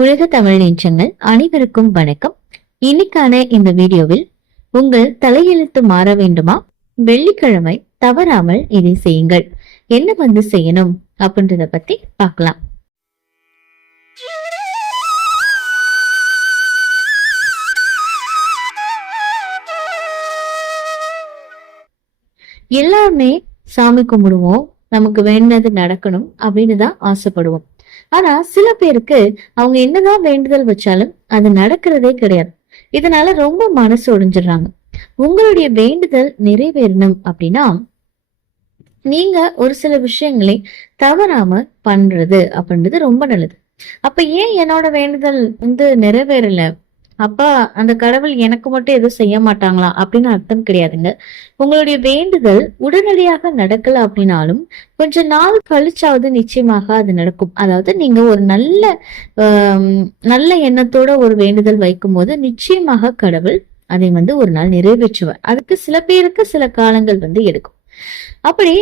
உலக தமிழ் நெஞ்சங்கள் அனைவருக்கும் வணக்கம். இன்னைக்கான இந்த வீடியோவில் உங்கள் தலையெழுத்து மாற வேண்டுமா? வெள்ளிக்கிழமை தவறாமல் இதை செய்யுங்கள். என்ன வந்து செய்யணும் அப்படின்றத பத்தி பார்க்கலாம். எல்லாருமே சாமி கும்பிடுவோம் நமக்கு வேண்டது நடக்கணும் அப்படின்னு தான் ஆசைப்படுவோம். ஆனா சில பேருக்கு அவங்க என்னதான் வேண்டுதல் வச்சாலும் அது நடக்கிறதே கிடையாது. இதனால ரொம்ப மனசு ஒடிஞ்சிடுறாங்க. உங்களுடைய வேண்டுதல் நிறைவேறணும் அப்படின்னா நீங்க ஒரு சில விஷயங்களை தவறாம பண்றது அப்படின்றது ரொம்ப நல்லது. அப்ப ஏன் என்னோட வேண்டுதல் வந்து நிறைவேறல அப்பா அந்த கடவுள் எனக்கு மட்டும் எதுவும் செய்ய மாட்டாங்களா? அப்படின்னு அர்த்தம் கிடையாதுங்க. உங்களுடைய வேண்டுதல் உடனடியாக நடக்கல அப்படின்னாலும் கொஞ்ச நாள் கழிச்சாவது நிச்சயமாக அது நடக்கும். அதாவது நீங்க ஒரு நல்ல நல்ல எண்ணத்தோட ஒரு வேண்டுதல் வைக்கும் போது நிச்சயமாக கடவுள் அதை வந்து ஒரு நாள் நிறைவேற்றுவார். அதுக்கு சில பேருக்கு சில காலங்கள் வந்து எடுக்கும். அப்படி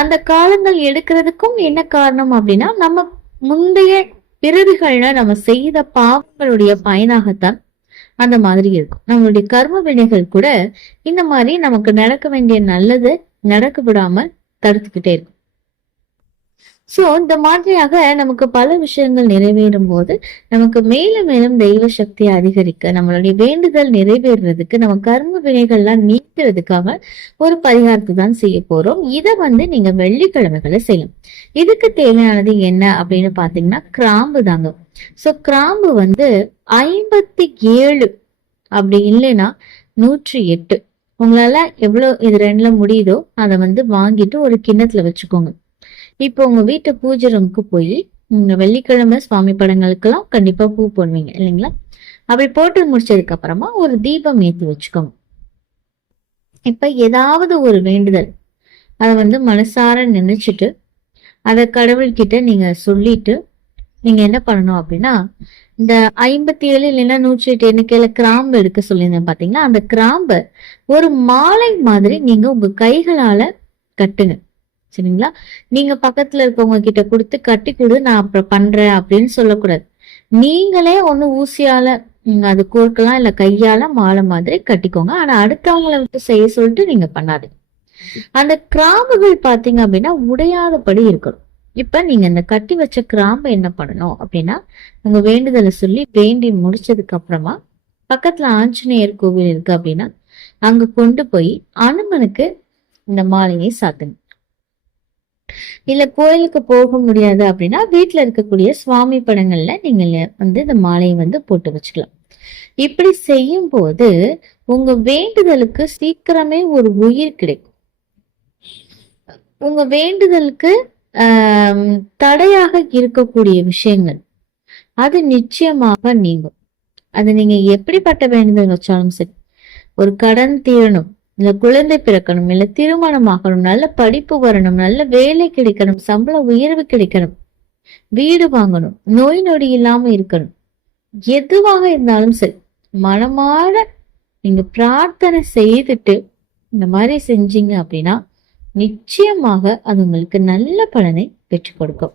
அந்த காலங்கள் எடுக்கிறதுக்கும் என்ன காரணம் அப்படின்னா நம்ம முந்தைய பிறவிகள்ல நம்ம செய்த பாவங்களுடைய பயனாகத்தான் அந்த மாதிரி இருக்கும். நம்மளுடைய கர்ம வினைகள் கூட இந்த மாதிரி நமக்கு நடக்க வேண்டிய நல்லது நடக்க விடாம தடுத்துக்கிட்டே இருக்கும். ஸோ இந்த மாதிரியாக நமக்கு பல விஷயங்கள் நிறைவேறும் போது நமக்கு மேலும் மேலும் தெய்வ சக்தியை அதிகரிக்க நம்மளுடைய வேண்டுதல் நிறைவேறுறதுக்கு நம்ம கர்ம வினைகள்லாம் நீக்கிறதுக்காக ஒரு பரிகாரத்தை தான் செய்ய போறோம். இதை வந்து நீங்க வெள்ளிக்கிழமைகளை செய்யலாம். இதுக்கு தேவையானது என்ன அப்படின்னு பாத்தீங்கன்னா கிராம்பு தாங்க. சோ கிராம்பு வந்து ஐம்பத்தி ஏழு அப்படி இல்லைன்னா நூற்றி எட்டு. உங்களால எவ்வளவு இது ரெண்டுல முடியுதோ அதை வந்து வாங்கிட்டு ஒரு கிண்ணத்துல வச்சுக்கோங்க. இப்போ உங்க வீட்டு பூஜை ரூமுக்கு போய் உங்க வெள்ளிக்கிழமை சுவாமி படங்களுக்கெல்லாம் கண்டிப்பா பூ போடுவீங்க இல்லைங்களா? அப்படி போட்டு முடிச்சதுக்கு அப்புறமா ஒரு தீபம் ஏற்றி வச்சுக்கோங்க. இப்ப ஏதாவது ஒரு வேண்டுதல் அதை வந்து மனசார நினைச்சிட்டு அதை கடவுள்கிட்ட நீங்க சொல்லிட்டு நீங்க என்ன பண்ணணும் அப்படின்னா இந்த ஐம்பத்தி ஏழு இல்லைன்னா நூற்றி எட்டு எண்ணிக்கையில கிராம்பு எடுக்க சொல்லியிருந்தேன் பாத்தீங்கன்னா அந்த கிராம்பை ஒரு மாலை மாதிரி நீங்க உங்க கைகளால கட்டுங்க. சரிங்களா? நீங்க பக்கத்துல இருக்கவங்க கிட்ட கொடுத்து கட்டி கொடு நான் அப்புறம் பண்றேன் அப்படின்னு சொல்லக்கூடாது. நீங்களே ஒண்ணு ஊசியால அது கோர்க்கலாம் இல்ல கையால மாலை மாதிரி கட்டிக்கோங்க. ஆனா அடுத்தவங்களை விட்டு செய்ய சொல்லிட்டு நீங்க பண்ணாது அந்த கிராம்புகள் பாத்தீங்க அப்படின்னா உடையாதபடி இருக்கணும். இப்ப நீங்க இந்த கட்டி வச்ச கிராம்பு என்ன பண்ணணும் அப்படின்னா உங்க வேண்டுதலை சொல்லி வேண்டி முடிச்சதுக்கு அப்புறமா பக்கத்துல ஆஞ்சநேயர் கோவில் இருக்கு அப்படின்னா அங்க கொண்டு போய் அனுமனுக்கு இந்த மாலையை சாத்துங்க. இல்ல கோயிலுக்கு போக முடியாது அப்படின்னா வீட்டுல இருக்கக்கூடிய சுவாமி படங்கள்ல நீங்க வந்து இந்த மாலையை வந்து போட்டு வச்சுக்கலாம். இப்படி செய்யும் போது உங்க வேண்டுதலுக்கு சீக்கிரமே ஒரு உயிர் கிடைக்கும். உங்க வேண்டுதலுக்கு தடையாக இருக்கக்கூடிய விஷயங்கள் அது நிச்சயமாக நீங்கும். அது நீங்க எப்படிப்பட்ட வேண்டுதல் வச்சாலும் சரி. ஒரு கடன் தீரணும். இல்ல குழந்தை பிறக்கணும் இல்ல திருமணம் ஆகணும் நல்ல படிப்பு வரணும் நல்ல வேலை கிடைக்கணும் சம்பள உயர்வு கிடைக்கணும் வீடு வாங்கணும் நோய் நொடி இல்லாம இருக்கணும். எதுவாக இருந்தாலும் சரி மனமாற நீங்க பிரார்த்தனை செய்துட்டு இந்த மாதிரி செஞ்சீங்க அப்படின்னா நிச்சயமாக அது உங்களுக்கு நல்ல பலனை பெற்றுக் கொடுக்கும்.